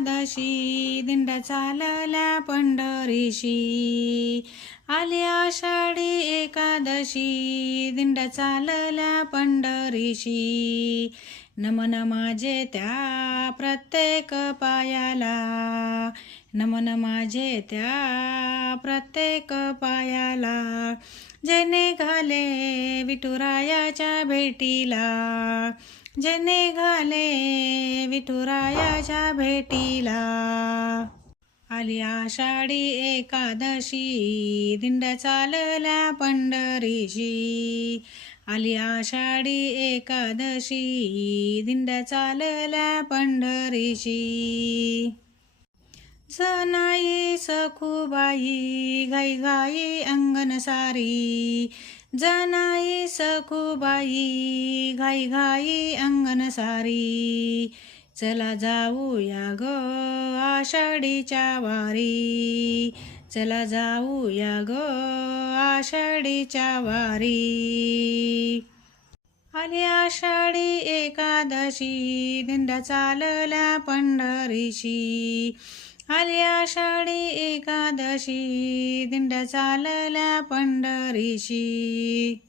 एकादशी दिंड चालल्या पंढरीशी. आली आषाढी एकादशी दिंड चालल्या पंढरीशी. नमन माझे त्या प्रत्येक पायाला. नमन माझे त्या प्रत्येक पायाला. जेने घाले विठुरायाच्या भेटीला. जेने घाले विठुरायाच्या भेटीला. आली आषाढी एकादशी दिंड चालल्या पंढरीशी. आली आषाढी एकादशी दिंड चालल्या पंढरीशी. जनाई सखुबाई घाई घाई अंगण सारी जनाई सखुबाई घाई घाई अंगण सारी चला जाऊया ग आषाढीच्या वारी. चला जाऊया ग आषाढीच्या वारी. आली आषाढी एकादशी दिंड चालला पंढरीशी. आली आषाढी एकादशी दिंड चालला पंढरीशी.